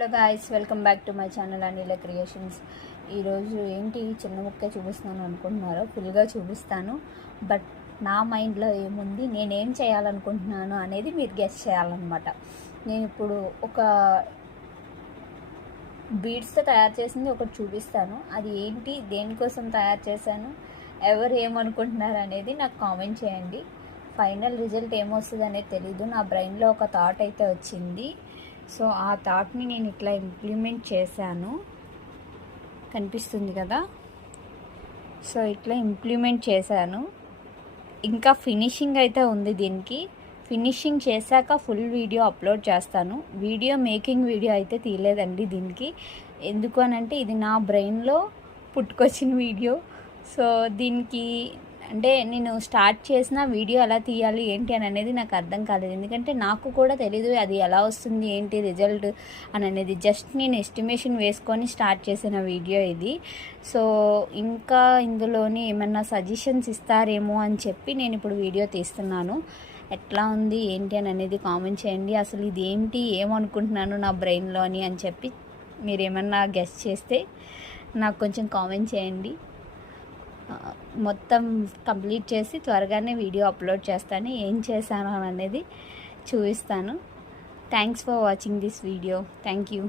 Hello guys, welcome back to my channel Anila creations. ఈరోజు ఏంటి చిన్న ముక్కే చూపిస్తున్నాను అనుకుంటున్నారో, ఫుల్గా చూపిస్తాను. బట్ నా మైండ్లో ఏముంది, నేనేం చేయాలనుకుంటున్నాను అనేది మీరు గెస్ చేయాలన్నమాట. నేను ఇప్పుడు ఒక బీడ్స్తో తయారు చేసింది ఒకటి చూపిస్తాను. అది ఏంటి, దేనికోసం తయారు చేశాను, ఎవరు ఏమనుకుంటున్నారు అనేది నాకు కామెంట్ చేయండి. ఫైనల్ రిజల్ట్ ఏమొస్తుంది అనేది తెలీదు. నా బ్రెయిన్లో ఒక థాట్ అయితే వచ్చింది. సో ఆ థాట్ని నేను ఇట్లా ఇంప్లిమెంట్ చేశాను, కనిపిస్తుంది కదా. సో ఇట్లా ఇంప్లిమెంట్ చేశాను. ఇంకా ఫినిషింగ్ అయితే ఉంది. దీనికి ఫినిషింగ్ చేశాక ఫుల్ వీడియో అప్లోడ్ చేస్తాను. వీడియో మేకింగ్ వీడియో అయితే తీయలేదండి దీనికి. ఎందుకు అనంటే ఇది నా బ్రెయిన్లో పుట్టుకొచ్చిన వీడియో. సో దీనికి అంటే నేను స్టార్ట్ చేసిన వీడియో ఎలా తీయాలి ఏంటి అని అనేది నాకు అర్థం కాలేదు. ఎందుకంటే నాకు కూడా తెలీదు అది ఎలా వస్తుంది ఏంటి రిజల్ట్ అని అనేది. జస్ట్ నేను ఎస్టిమేషన్ వేసుకొని స్టార్ట్ చేసిన వీడియో ఇది. సో ఇంకా ఇందులోని ఏమన్నా సజెషన్స్ ఇస్తారేమో అని చెప్పి నేను ఇప్పుడు వీడియో తీస్తున్నాను. ఎట్లా ఉంది ఏంటి అని అనేది కామెంట్ చేయండి. అసలు ఇది ఏంటి, ఏమనుకుంటున్నాను నా బ్రెయిన్లో అని చెప్పి మీరు ఏమన్నా గెస్ చేస్తే నాకు కొంచెం కామెంట్ చేయండి. మొత్తం కంప్లీట్ చేసి త్వరగానే వీడియో అప్లోడ్ చేస్తాను. ఏం చేశాను అనేది చూపిస్తాను. Thanks for watching this video. Thank you.